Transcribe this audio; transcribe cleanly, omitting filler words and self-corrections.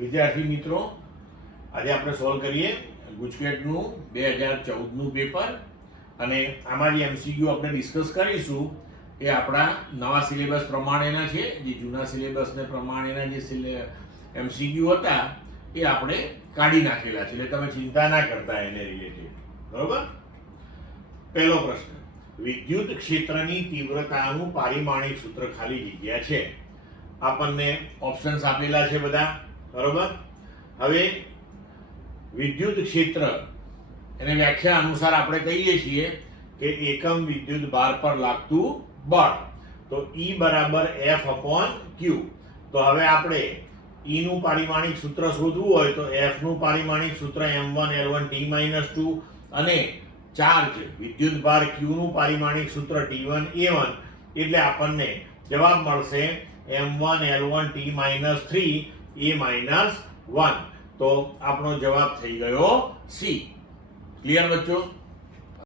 વિદ્યાર્થી મિત્રો, આજે આપણે સોલ્વ કરીએ ગુજકેટનું 2014નું પેપર અને આમાં જે એમસીક્યુ આપણે ડિસ્કસ કરીશું એ આપણા નવા સિલેબસ પ્રમાણેના છે. જે જૂના સિલેબસને પ્રમાણેના જે એમસીક્યુ હતા એ આપણે કાઢી નાખેલા છે, એટલે તમે ચિંતા ના કરતા એને રિલેટેડ. બરોબર. પહેલો પ્રશ્ન, વિદ્યુત ક્ષેત્રની તીવ્રતાનું પારિમાણિક સૂત્ર ખાલી જગ્યા છે. આપણને ઓપ્શન્સ આપેલા છે બધા. બરોબર. હવે વિદ્યુત ક્ષેત્ર એને વ્યાખ્યા અનુસાર આપણે કહીએ છીએ કે એકમ વિદ્યુત ભાર પર લાગતું બળ. તો E બરાબર F/Q. તો હવે આપણે E નું પારિમાણિક સૂત્ર શોધવું હોય તો F નું પારિમાણિક સૂત્ર m1L1T-2 અને ચાર્જ વિદ્યુત ભાર Q નું પારિમાણિક સૂત્ર T1A1, એટલે આપણને જવાબ મળશે m1L1T-3A-1. તો આપણો જવાબ થઈ ગયો C. ક્લિયર બચ્ચો?